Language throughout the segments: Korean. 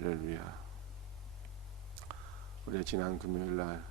할렐루야. 우리 지난 금요일 날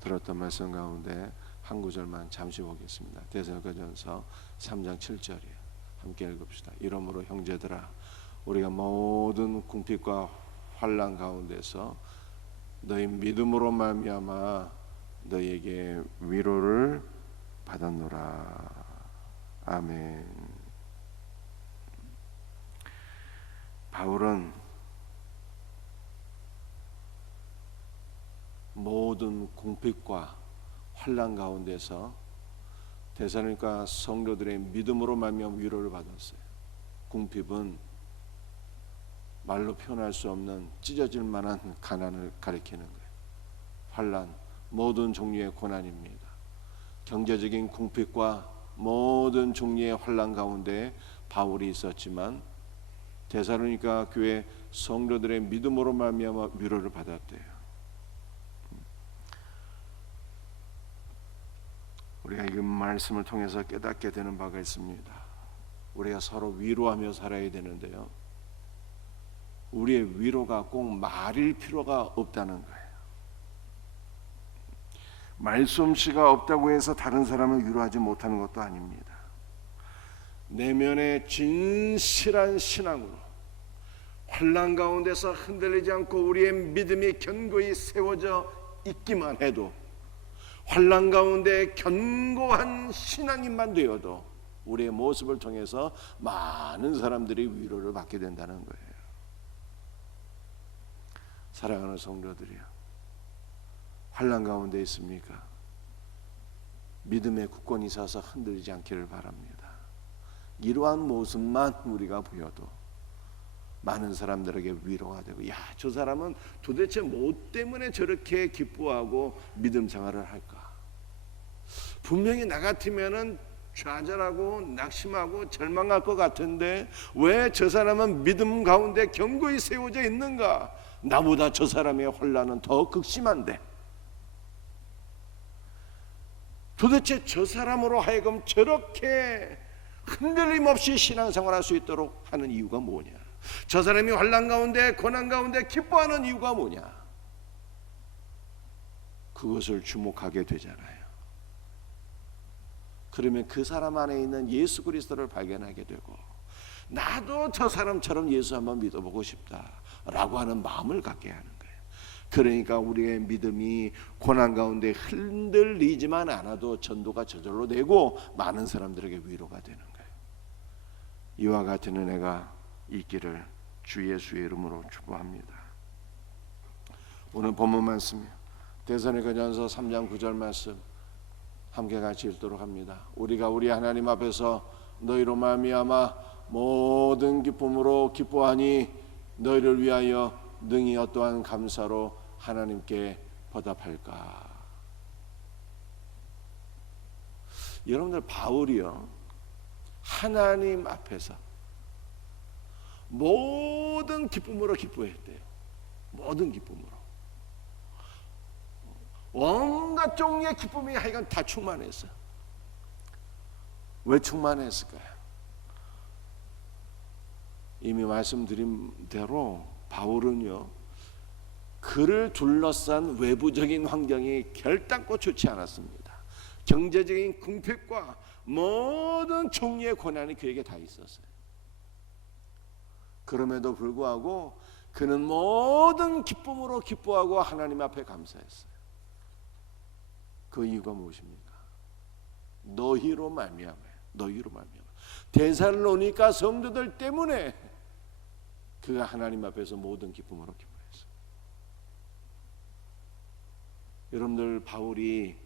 들었던 말씀 가운데 한 구절만 잠시 보겠습니다. 데살로니가전서 3장 7절이에요. 함께 읽읍시다. 이러므로 형제들아, 우리가 모든 궁핍과 환난 가운데서 너희 믿음으로 말미암아 너희에게 위로를 받았노라. 아멘. 바울은 모든 궁핍과 환난 가운데서 데살로니가 성도들의 믿음으로 말미암아 위로를 받았어요. 궁핍은 말로 표현할 수 없는 찢어질 만한 가난을 가리키는 거예요. 환난, 모든 종류의 고난입니다. 경제적인 궁핍과 모든 종류의 환난 가운데 바울이 있었지만 데살로니가 교회 성도들의 믿음으로 말미암아 위로를 받았대요. 우리가 이 말씀을 통해서 깨닫게 되는 바가 있습니다. 우리가 서로 위로하며 살아야 되는데요, 우리의 위로가 꼭 말일 필요가 없다는 거예요. 말솜씨가 없다고 해서 다른 사람을 위로하지 못하는 것도 아닙니다. 내면의 진실한 신앙으로 환난 가운데서 흔들리지 않고 우리의 믿음이 견고히 세워져 있기만 해도, 환난 가운데 견고한 신앙인만 되어도 우리의 모습을 통해서 많은 사람들이 위로를 받게 된다는 거예요. 사랑하는 성도들이요, 환난 가운데 있습니까? 믿음의 굳건히 서서 흔들리지 않기를 바랍니다. 이러한 모습만 우리가 보여도 많은 사람들에게 위로가 되고, 야, 저 사람은 도대체 뭐 때문에 저렇게 기뻐하고 믿음 생활을 할까? 분명히 나 같으면은 좌절하고 낙심하고 절망할 것 같은데 왜 저 사람은 믿음 가운데 견고히 세워져 있는가? 나보다 저 사람의 혼란은 더 극심한데 도대체 저 사람으로 하여금 저렇게 흔들림 없이 신앙생활할 수 있도록 하는 이유가 뭐냐? 저 사람이 환난 가운데 고난 가운데 기뻐하는 이유가 뭐냐? 그것을 주목하게 되잖아요. 그러면 그 사람 안에 있는 예수 그리스도를 발견하게 되고, 나도 저 사람처럼 예수 한번 믿어보고 싶다라고 하는 마음을 갖게 하는 거예요. 그러니까 우리의 믿음이 고난 가운데 흔들리지만 않아도 전도가 저절로 되고 많은 사람들에게 위로가 되는 거예요. 이와 같은 은혜가 있기를 주 예수의 이름으로 축복합니다. 오늘 본문 말씀 데살로니가전서 3장 9절 말씀 함께 같이 읽도록 합니다. 우리가 우리 하나님 앞에서 너희로 말미암아 모든 기쁨으로 기뻐하니 너희를 위하여 능히 어떠한 감사로 하나님께 보답할까? 여러분들, 바울이요, 하나님 앞에서 모든 기쁨으로 기뻐했대요. 모든 기쁨으로. 온갖 종류의 기쁨이 하여간 다 충만했어요. 왜 충만했을까요? 이미 말씀드린 대로 바울은요, 그를 둘러싼 외부적인 환경이 결단코 좋지 않았습니다. 경제적인 궁핍과 모든 종류의 고난이 그에게 다 있었어요. 그럼에도 불구하고 그는 모든 기쁨으로 기뻐하고 하나님 앞에 감사했어요. 그 이유가 무엇입니까? 너희로 말미암아요. 너희로 말미암아. 데살로니가 성도들 때문에 그가 하나님 앞에서 모든 기쁨으로 기뻐했어요. 여러분들, 바울이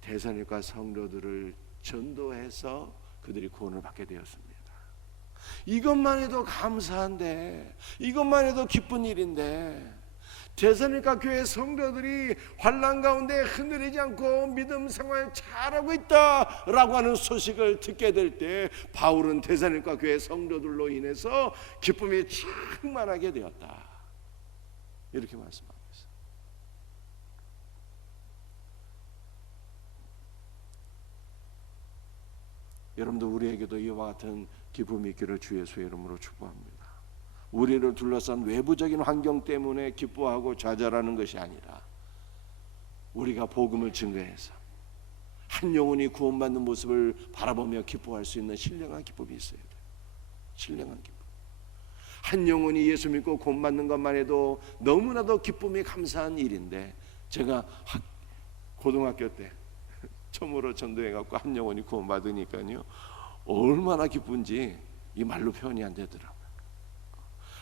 데살로니가 성도들을 전도해서 그들이 구원을 받게 되었습니다. 이것만 해도 감사한데, 이것만 해도 기쁜 일인데, 데살로니가 교회 성도들이 환난 가운데 흔들리지 않고 믿음 생활 잘하고 있다라고 하는 소식을 듣게 될 때 바울은 데살로니가 교회 성도들로 인해서 기쁨이 충만하게 되었다, 이렇게 말씀하고 있어요. 여러분들, 우리에게도 이와 같은 기쁨이 있기를 주 예수의 이름으로 축복합니다. 우리를 둘러싼 외부적인 환경 때문에 기뻐하고 좌절하는 것이 아니라 우리가 복음을 증거해서 한 영혼이 구원받는 모습을 바라보며 기뻐할 수 있는 신령한 기쁨이 있어야 돼요. 신령한 기쁨. 한 영혼이 예수 믿고 구원받는 것만 해도 너무나도 기쁨이 감사한 일인데, 제가 고등학교 때 처음으로 전도해갖고 한 영혼이 구원받으니까요, 얼마나 기쁜지 이 말로 표현이 안 되더라고요.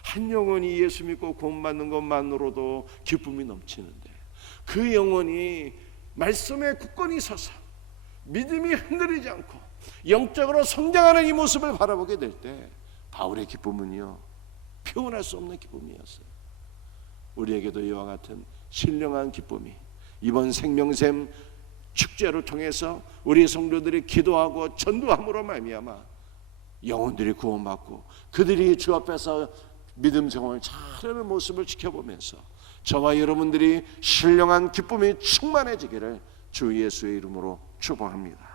한 영혼이 예수 믿고 구원받는 것만으로도 기쁨이 넘치는데, 그 영혼이 말씀에 굳건히 서서 믿음이 흔들리지 않고 영적으로 성장하는 이 모습을 바라보게 될 때 바울의 기쁨은요, 표현할 수 없는 기쁨이었어요. 우리에게도 이와 같은 신령한 기쁨이 이번 생명샘 축제를 통해서 우리 성도들이 기도하고 전도함으로 말미암아 영혼들이 구원받고 그들이 주 앞에서 믿음 생활을 잘하는 모습을 지켜보면서 저와 여러분들이 신령한 기쁨이 충만해지기를 주 예수의 이름으로 축복합니다.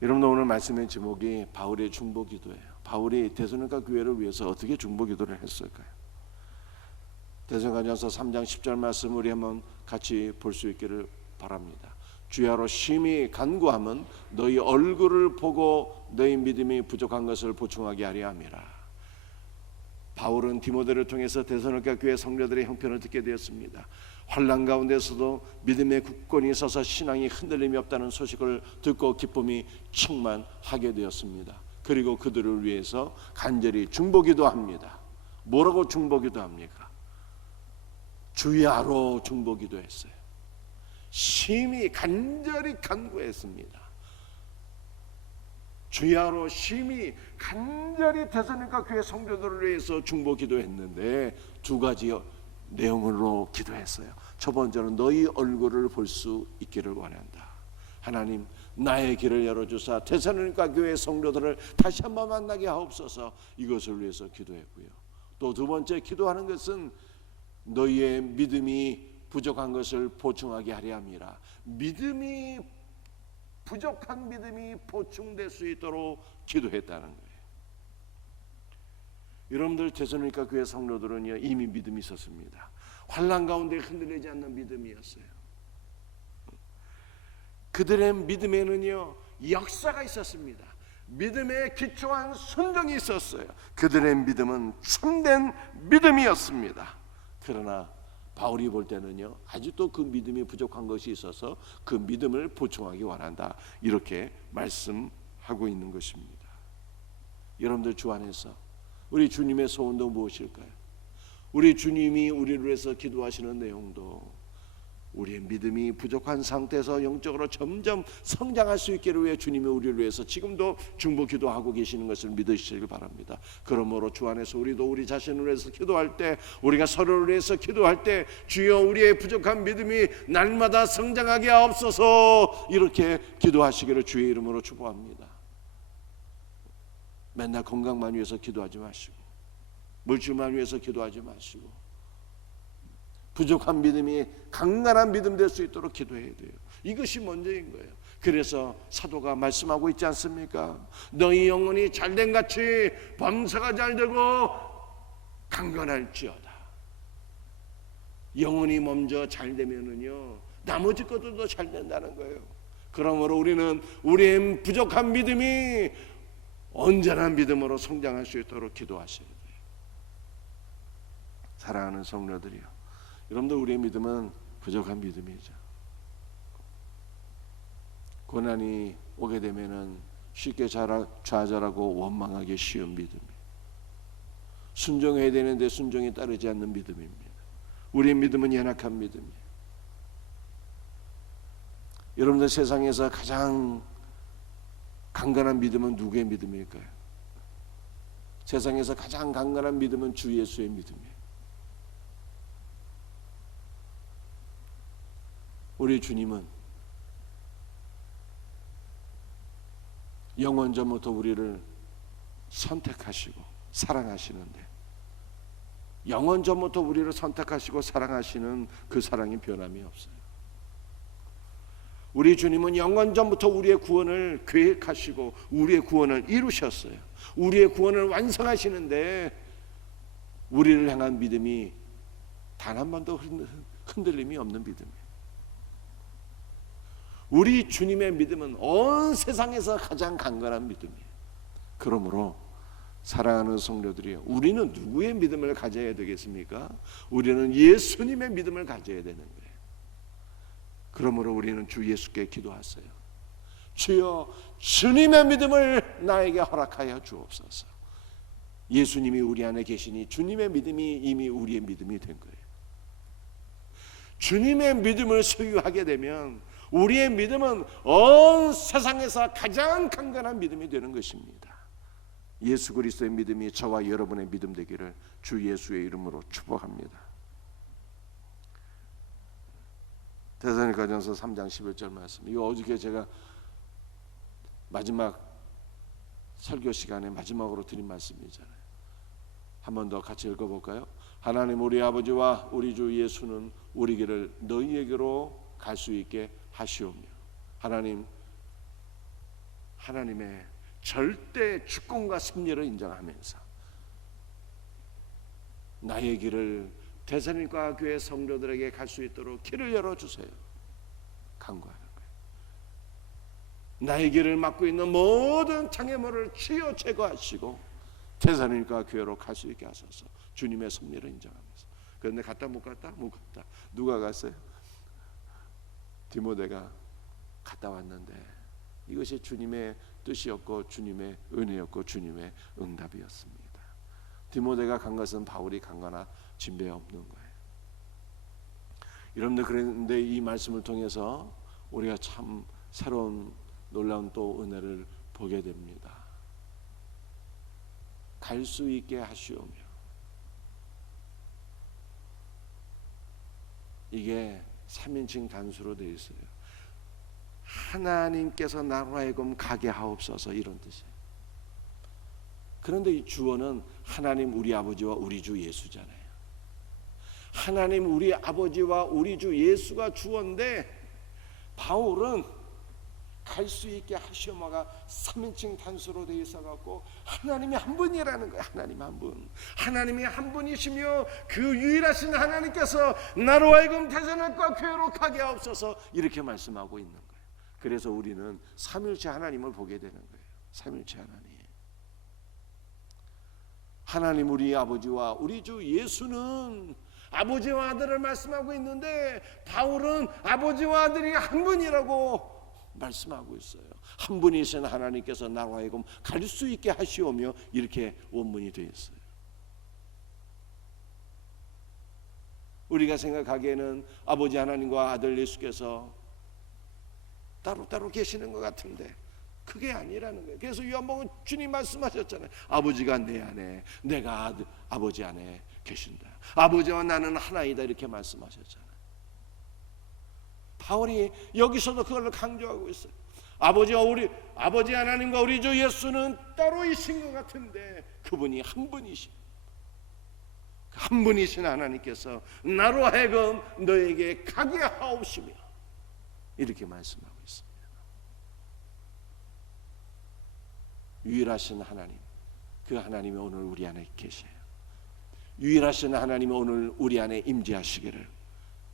여러분, 오늘 말씀의 제목이 바울의 중보기도예요. 바울이 데살로니가 교회를 위해서 어떻게 중보기도를 했을까요? 데살로니가전서 3장 10절 말씀 우리 한번 같이 볼 수 있기를 바랍니다. 주야로 심히 간구함은 너희 얼굴을 보고 너희 믿음이 부족한 것을 보충하게 하려 함이라. 바울은 디모데를 통해서 데살로니가 교회 성도들의 형편을 듣게 되었습니다. 환난 가운데서도 믿음의 굳건히 서서 신앙이 흔들림이 없다는 소식을 듣고 기쁨이 충만하게 되었습니다. 그리고 그들을 위해서 간절히 중보기도 합니다. 뭐라고 중보기도 합니까? 주야로 중보기도 했어요. 심히 간절히 간구했습니다. 주야로 심히 간절히 데살로니가 교회 성도들을 위해서 중보기도했는데 두 가지 내용으로 기도했어요. 첫 번째는 너희 얼굴을 볼 수 있기를 원한다. 하나님, 나의 길을 열어주사 데살로니가 교회 성도들을 다시 한번 만나게 하옵소서. 이것을 위해서 기도했고요. 또 두 번째 기도하는 것은 너희의 믿음이 부족한 것을 보충하게 하려 함이라. 믿음이 부족한 믿음이 보충될 수 있도록 기도했다는 거예요. 여러분들 데살로니가 교회 성도들은요, 이미 믿음이 있었습니다. 환난 가운데 흔들리지 않는 믿음이었어요. 그들의 믿음에는요, 역사가 있었습니다. 믿음에 기초한 순종이 있었어요. 그들의 믿음은 참된 믿음이었습니다. 그러나 바울이 볼 때는요, 아직도 그 믿음이 부족한 것이 있어서 그 믿음을 보충하기 원한다, 이렇게 말씀하고 있는 것입니다. 여러분들 주 안에서 우리 주님의 소원도 무엇일까요? 우리 주님이 우리를 위해서 기도하시는 내용도 우리의 믿음이 부족한 상태에서 영적으로 점점 성장할 수 있기를 위해 주님이 우리를 위해서 지금도 중보 기도하고 계시는 것을 믿으시길 바랍니다. 그러므로 주 안에서 우리도 우리 자신을 위해서 기도할 때, 우리가 서로를 위해서 기도할 때, 주여 우리의 부족한 믿음이 날마다 성장하게 하옵소서, 이렇게 기도하시기를 주의 이름으로 축복합니다. 맨날 건강만 위해서 기도하지 마시고, 물질만 위해서 기도하지 마시고, 부족한 믿음이 강건한 믿음 될 수 있도록 기도해야 돼요. 이것이 먼저인 거예요. 그래서 사도가 말씀하고 있지 않습니까? 너희 영혼이 잘된 같이 범사가 잘되고 강건할지어다. 영혼이 먼저 잘되면은요, 나머지 것들도 잘된다는 거예요. 그러므로 우리는 우리의 부족한 믿음이 온전한 믿음으로 성장할 수 있도록 기도하셔야 돼요. 사랑하는 성도들이요, 여러분들, 우리의 믿음은 부족한 믿음이죠. 고난이 오게 되면은 쉽게 좌절하고 원망하기 쉬운 믿음이에요. 순종해야 되는데 순종이 따르지 않는 믿음입니다. 우리의 믿음은 연약한 믿음이에요. 여러분들, 세상에서 가장 강건한 믿음은 누구의 믿음일까요? 세상에서 가장 강건한 믿음은 주 예수의 믿음이에요. 우리 주님은 영원 전부터 우리를 선택하시고 사랑하시는데, 영원 전부터 우리를 선택하시고 사랑하시는 그 사랑이 변함이 없어요. 우리 주님은 영원 전부터 우리의 구원을 계획하시고 우리의 구원을 이루셨어요. 우리의 구원을 완성하시는데 우리를 향한 믿음이 단 한 번도 흔들림이 없는 믿음이에요. 우리 주님의 믿음은 온 세상에서 가장 강건한 믿음이에요. 그러므로 사랑하는 성도들이요, 우리는 누구의 믿음을 가져야 되겠습니까? 우리는 예수님의 믿음을 가져야 되는 거예요. 그러므로 우리는 주 예수께 기도하세요. 주여, 주님의 믿음을 나에게 허락하여 주옵소서. 예수님이 우리 안에 계시니 주님의 믿음이 이미 우리의 믿음이 된 거예요. 주님의 믿음을 소유하게 되면 우리의 믿음은 온 세상에서 가장 강건한 믿음이 되는 것입니다. 예수 그리스도의 믿음이 저와 여러분의 믿음 되기를 주 예수의 이름으로 축복합니다. 데살로니가전서 3장 11절 말씀, 이거 어저께 제가 마지막 설교 시간에 마지막으로 드린 말씀이잖아요. 한 번 더 같이 읽어볼까요? 하나님 우리 아버지와 우리 주 예수는 우리 길을 너희에게로 갈 수 있게 하시오며, 하나님의 절대 주권과 승리를 인정하면서 나의 길을 데살로니가 교회 성도들에게 갈 수 있도록 길을 열어주세요. 간구하는 거예요. 나의 길을 막고 있는 모든 장애물을 치유 제거하시고 데살로니가 교회로 갈 수 있게 하소서. 주님의 섭리를 인정하면서. 그런데 갔다 못 갔다? 못 갔다. 누가 갔어요? 디모데가 갔다 왔는데 이것이 주님의 뜻이었고 주님의 은혜였고 주님의 응답이었습니다. 디모데가 간 것은 바울이 간 거나 진배 없는 거예요. 여러분들, 그런데 이 말씀을 통해서 우리가 참 새로운 놀라운 또 은혜를 보게 됩니다. 갈 수 있게 하시오며, 이게 3인칭 단수로 되어 있어요. 하나님께서 나로 하여금 가게 하옵소서, 이런 뜻이에요. 그런데 이 주어는 하나님 우리 아버지와 우리 주 예수잖아요. 하나님 우리 아버지와 우리 주 예수가 주어인데 바울은 갈 수 있게 하시오마가 3인칭 단수로 되어 있어갖고 하나님이 한 분이라는 거예요. 하나님 한 분, 하나님이 한 분이시며 그 유일하신 하나님께서 나로 하여금 데살로니가 교회로 가게 하옵소서, 이렇게 말씀하고 있는 거예요. 그래서 우리는 삼일체 하나님을 보게 되는 거예요. 삼일체 하나님 우리 아버지와 우리 주 예수는 아버지와 아들을 말씀하고 있는데 바울은 아버지와 아들이 한 분이라고 말씀하고 있어요. 한 분이신 하나님께서 나로 하여금 갈 수 있게 하시오며, 이렇게 원문이 되어 있어요. 우리가 생각하기에는 아버지 하나님과 아들 예수께서 따로따로 계시는 것 같은데 그게 아니라는 거예요. 그래서 요한복음 주님 말씀하셨잖아요. 아버지가 내 안에, 내가 아버지 안에 계신다. 아버지와 나는 하나이다, 이렇게 말씀하셨잖아요. 바울이 여기서도 그걸 강조하고 있어요. 아버지 하나님과 우리 주 예수는 따로이신 것 같은데 그분이 한 분이신, 한 분이신 하나님께서 나로 하여금 너에게 가게 하옵시며, 이렇게 말씀하고 있습니다. 유일하신 하나님, 그 하나님이 오늘 우리 안에 계셔요. 유일하신 하나님이 오늘 우리 안에 임재하시기를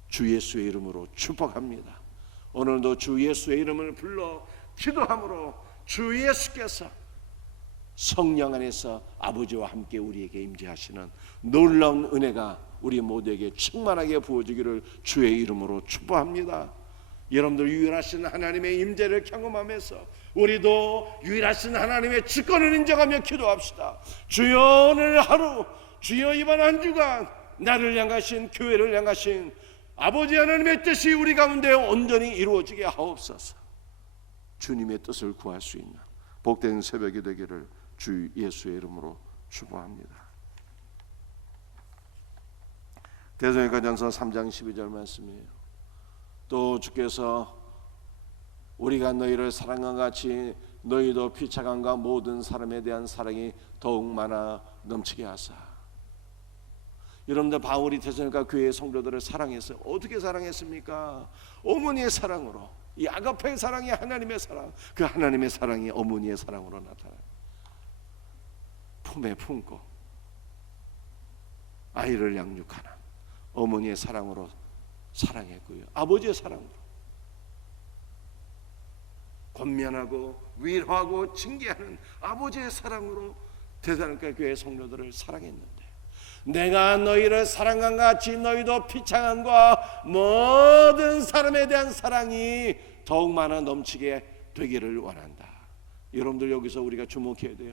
주 예수의 이름으로 축복합니다. 오늘도 주 예수의 이름을 불러 기도함으로 주 예수께서 성령 안에서 아버지와 함께 우리에게 임재하시는 놀라운 은혜가 우리 모두에게 충만하게 부어지기를 주의 이름으로 축복합니다. 여러분들 유일하신 하나님의 임재를 경험하면서 우리도 유일하신 하나님의 주권을 인정하며 기도합시다. 주여 오늘 하루, 주여 이번 한 주간 나를 향하신, 교회를 향하신 아버지 하나님의 뜻이 우리 가운데 온전히 이루어지게 하옵소서. 주님의 뜻을 구할 수 있는 복된 새벽이 되기를 주 예수의 이름으로 축복합니다. 데살로니가전서 3장 12절 말씀이에요. 또 주께서 우리가 너희를 사랑한 같이 너희도 피차간과 모든 사람에 대한 사랑이 더욱 많아 넘치게 하사. 여러분들, 바울이 데살로니가 교회의 성도들을 사랑했어요. 어떻게 사랑했습니까? 어머니의 사랑으로. 이 아가페의 사랑이 하나님의 사랑, 그 하나님의 사랑이 어머니의 사랑으로 나타나요. 품에 품고 아이를 양육하는 어머니의 사랑으로 사랑했고요, 아버지의 사랑으로 권면하고 위로하고 징계하는 아버지의 사랑으로 대사로니까 교회 성도들을 사랑했는데, 내가 너희를 사랑한 같이 너희도 피차간과 모든 사람에 대한 사랑이 더욱 많아 넘치게 되기를 원한다. 여러분들 여기서 우리가 주목해야 돼요.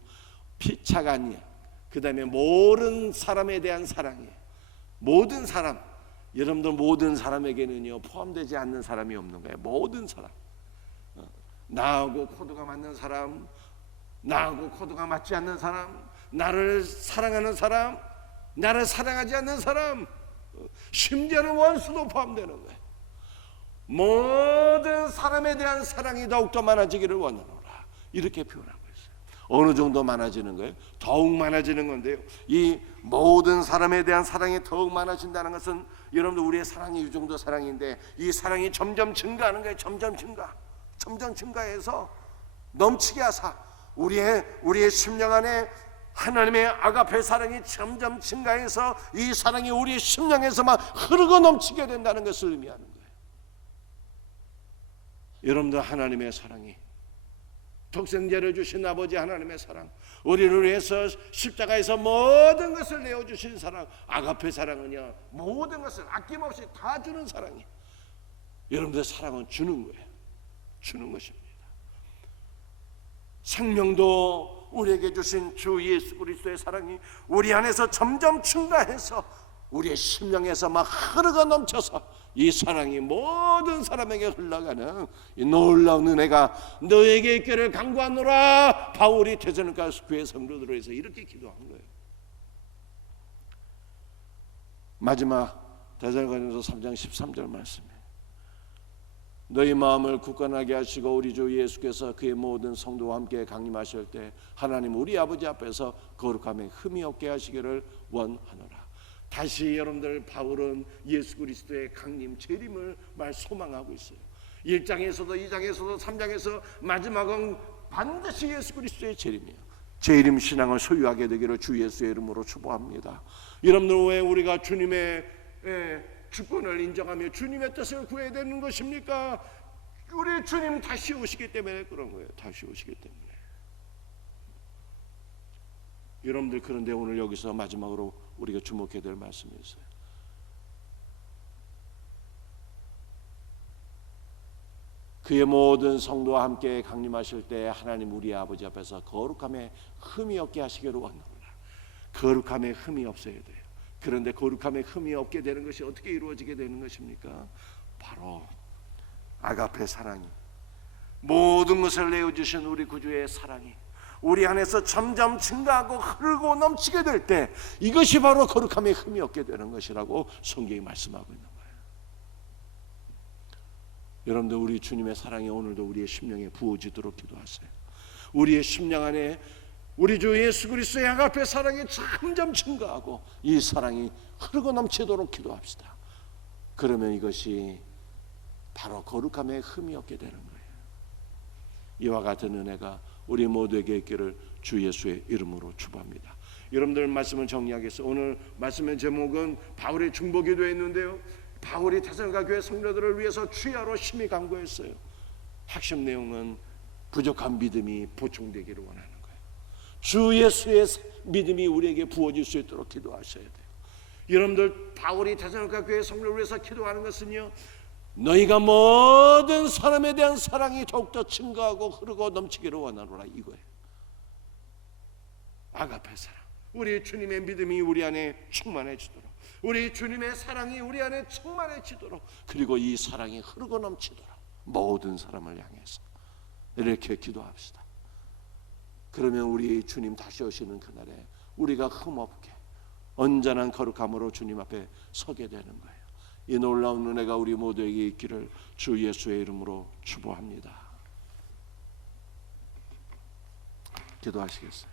피차간이야, 그 다음에 모든 사람에 대한 사랑이에요. 모든 사람, 여러분들 모든 사람에게는요 포함되지 않는 사람이 없는 거예요. 모든 사람, 나하고 코드가 맞는 사람, 나하고 코드가 맞지 않는 사람, 나를 사랑하는 사람, 나를 사랑하지 않는 사람, 심지어는 원수도 포함되는 거예요. 모든 사람에 대한 사랑이 더욱더 많아지기를 원하노라, 이렇게 표현하고 있어요. 어느 정도 많아지는 거예요? 더욱 많아지는 건데요, 이 모든 사람에 대한 사랑이 더욱 많아진다는 것은 여러분들 우리의 사랑이 이 정도 사랑인데, 이 사랑이 점점 증가하는 거예요. 점점 증가해서 넘치게 하사 우리의 심령 안에 하나님의 아가페 사랑이 점점 증가해서 이 사랑이 우리의 심령에서만 흐르고 넘치게 된다는 것을 의미하는 거예요. 여러분들 하나님의 사랑이, 독생자를 주신 아버지 하나님의 사랑, 우리를 위해서 십자가에서 모든 것을 내어주신 사랑, 아가페 사랑은요 모든 것을 아낌없이 다 주는 사랑이에요. 여러분들 사랑은 주는 거예요. 주는 것입니다. 생명도 우리에게 주신 주 예수 그리스도의 사랑이 우리 안에서 점점 증가해서 우리의 심령에서 막 흐르고 넘쳐서 이 사랑이 모든 사람에게 흘러가는 이 놀라운 은혜가 너에게 있기를 간구하노라. 바울이 데살로니가 교회 성도들을 위해서 이렇게 기도한 거예요. 마지막 데살로니가서 3장 13절 말씀이에요. 너희 마음을 굳건하게 하시고 우리 주 예수께서 그의 모든 성도와 함께 강림하실 때 하나님 우리 아버지 앞에서 거룩함에 흠이 없게 하시기를 원하노라. 다시 여러분들 바울은 예수 그리스도의 강림 재림을 소망하고 있어요. 1장에서도 2장에서도 3장에서 마지막은 반드시 예수 그리스도의 재림이에요. 재림 신앙을 소유하게 되기를 주 예수의 이름으로 축복합니다. 여러분들 왜 우리가 주님의 주권을 인정하며 주님의 뜻을 구해야 되는 것입니까? 우리 주님 다시 오시기 때문에 그런 거예요. 다시 오시기 때문에. 여러분들 그런데 오늘 여기서 마지막으로 우리가 주목해야 될 말씀이 있어요. 그의 모든 성도와 함께 강림하실 때 하나님 우리 아버지 앞에서 거룩함에 흠이 없게 하시기를 원하노라. 거룩함에 흠이 없어야 돼요. 그런데 거룩함에 흠이 없게 되는 것이 어떻게 이루어지게 되는 것입니까? 바로 아가페 사랑이, 모든 것을 내어주신 우리 구주의 사랑이 우리 안에서 점점 증가하고 흐르고 넘치게 될 때 이것이 바로 거룩함에 흠이 없게 되는 것이라고 성경이 말씀하고 있는 거예요. 여러분들 우리 주님의 사랑이 오늘도 우리의 심령에 부어지도록 기도하세요. 우리의 심령 안에 우리 주 예수 그리스도의 아가페 사랑이 점점 증가하고 이 사랑이 흐르고 넘치도록 기도합시다. 그러면 이것이 바로 거룩함에 흠이 없게 되는 거예요. 이와 같은 은혜가 우리 모두에게 있기를 주 예수의 이름으로 축복합니다. 여러분들 말씀을 정리하겠습니다. 오늘 말씀의 제목은 바울의 중보기도였는데요, 바울이 데살로니가 교회 성도들을 위해서 주야로 심히 간구했어요. 핵심 내용은 부족한 믿음이 보충되기를 원하는 거예요. 주 예수의 믿음이 우리에게 부어질 수 있도록 기도하셔야 돼요. 여러분들 바울이 데살로니가 교회 성도를 위해서 기도하는 것은요, 너희가 모든 사람에 대한 사랑이 더욱더 증가하고 흐르고 넘치기를 원하노라, 이거예요. 아가페 사랑, 우리 주님의 믿음이 우리 안에 충만해지도록, 우리 주님의 사랑이 우리 안에 충만해지도록, 그리고 이 사랑이 흐르고 넘치도록 모든 사람을 향해서 이렇게 기도합시다. 그러면 우리 주님 다시 오시는 그날에 우리가 흠없게 온전한 거룩함으로 주님 앞에 서게 되는 거예요. 이 놀라운 은혜가 우리 모두에게 있기를 주 예수의 이름으로 축복합니다. 기도하시겠어요?